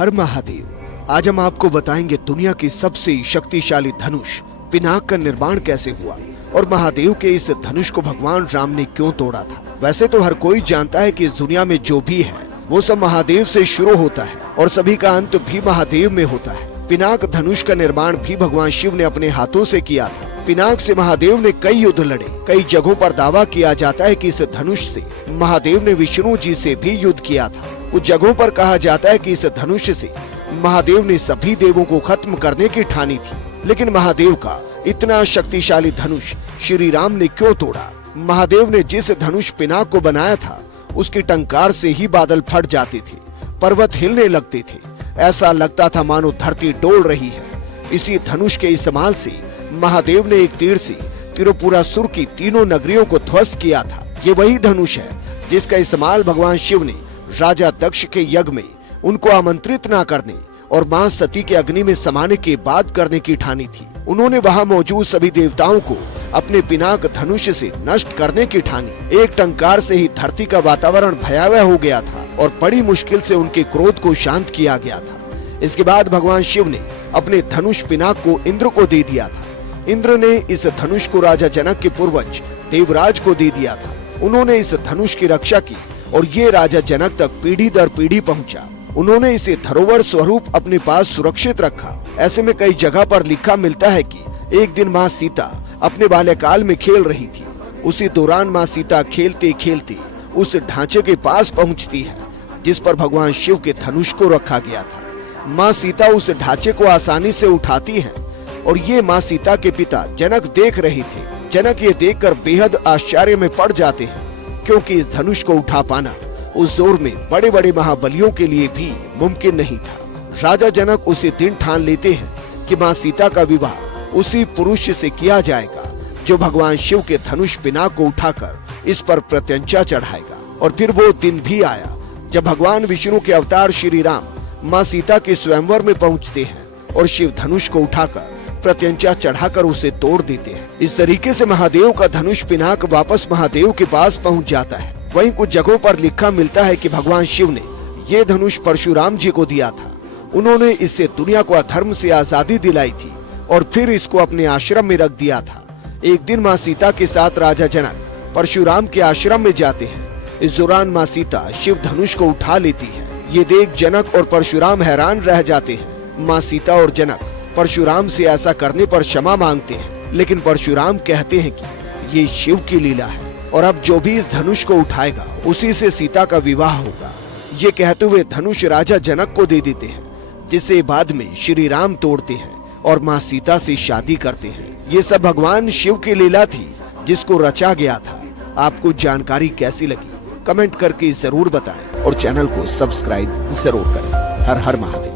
हर महादेव। आज हम आपको बताएंगे दुनिया की सबसे शक्तिशाली धनुष पिनाक का निर्माण कैसे हुआ और महादेव के इस धनुष को भगवान राम ने क्यों तोड़ा था। वैसे तो हर कोई जानता है कि इस दुनिया में जो भी है वो सब महादेव से शुरू होता है और सभी का अंत भी महादेव में होता है। पिनाक धनुष का निर्माण भी भगवान शिव ने अपने हाथों से किया था। पिनाक से महादेव ने कई युद्ध लड़े। कई जगहों पर दावा किया जाता है कि इस धनुष से महादेव ने विष्णु जी से भी युद्ध किया था। कुछ जगहों पर कहा जाता है कि इस धनुष से महादेव ने सभी देवों को खत्म करने की ठानी थी। लेकिन महादेव का इतना शक्तिशाली धनुष श्री राम ने क्यों तोड़ा? महादेव ने जिस धनुष पिनाक को बनाया था उसकी टंकार से ही बादल फट जाते थे, पर्वत हिलने लगते थे। ऐसा लगता था मानो धरती डोल रही है। इसी धनुष के इस्तेमाल से महादेव ने एक तीर से त्रिपुरासुर की तीनों नगरियों को ध्वस्त किया था। ये वही धनुष है जिसका इस्तेमाल भगवान शिव ने राजा दक्ष के यज्ञ में उनको आमंत्रित न करने और मां सती के अग्नि में समाने के बाद करने की ठानी थी। उन्होंने वहां मौजूद सभी देवताओं को अपने पिनाक धनुष से नष्ट करने की ठानी। एक टंकार से ही धरती का वातावरण भयावह हो गया था और बड़ी मुश्किल से उनके क्रोध को शांत किया गया था। इसके बाद भगवान शिव ने अपने धनुष पिनाक को इंद्र को दे दिया था। इंद्र ने इस धनुष को राजा जनक के पूर्वज देवराज को दे दिया था। उन्होंने इस धनुष की रक्षा की और ये राजा जनक तक पीढ़ी दर पीढ़ी पहुंचा। उन्होंने इसे धरोहर स्वरूप अपने पास सुरक्षित रखा। ऐसे में कई जगह पर लिखा मिलता है कि एक दिन माँ सीता अपने बाल्यकाल में खेल रही थी। उसी दौरान माँ सीता खेलते खेलते उस ढांचे के पास पहुंचती है जिस पर भगवान शिव के धनुष को रखा गया था। माँ सीता उस ढांचे को आसानी से उठाती है और ये माँ सीता के पिता जनक देख रहे थे। जनक ये देखकर बेहद आश्चर्य में पड़ जाते हैं क्योंकि इस धनुष को उठा पाना उस दौर में बड़े बड़े महाबलियों के लिए भी मुमकिन नहीं था। राजा जनक उसी दिन ठान लेते हैं कि माँ सीता का विवाह उसी पुरुष से किया जाएगा जो भगवान शिव के धनुष पिनाक को उठाकर इस पर प्रत्यंचा चढ़ाएगा। और फिर वो दिन भी आया जब भगवान विष्णु के अवतार श्री राम माँ सीता के स्वयंवर में पहुँचते हैं और शिव धनुष को उठाकर प्रत्यंचा चढ़ाकर उसे तोड़ देते हैं। इस तरीके से महादेव का धनुष पिनाक वापस महादेव के पास पहुंच जाता है। वहीं कुछ जगहों पर लिखा मिलता है कि भगवान शिव ने ये धनुष परशुराम जी को दिया था। उन्होंने इससे दुनिया को अधर्म से आजादी दिलाई थी और फिर इसको अपने आश्रम में रख दिया था। एक दिन माँ सीता के साथ राजा जनक परशुराम के आश्रम में जाते हैं। इस दौरान माँ सीता शिव धनुष को उठा लेती है। ये देख जनक और परशुराम हैरान रह जाते हैं। माँ सीता और जनक परशुराम से ऐसा करने पर क्षमा मांगते हैं, लेकिन परशुराम कहते हैं कि ये शिव की लीला है और अब जो भी इस धनुष को उठाएगा उसी से सीता का विवाह होगा। ये कहते हुए धनुष राजा जनक को दे देते हैं, जिसे बाद में श्री राम तोड़ते हैं और माँ सीता से शादी करते हैं। ये सब भगवान शिव की लीला थी जिसको रचा गया था। आपको जानकारी कैसी लगी कमेंट करके जरूर बताएं और चैनल को सब्सक्राइब जरूर करें। हर हर महादेव।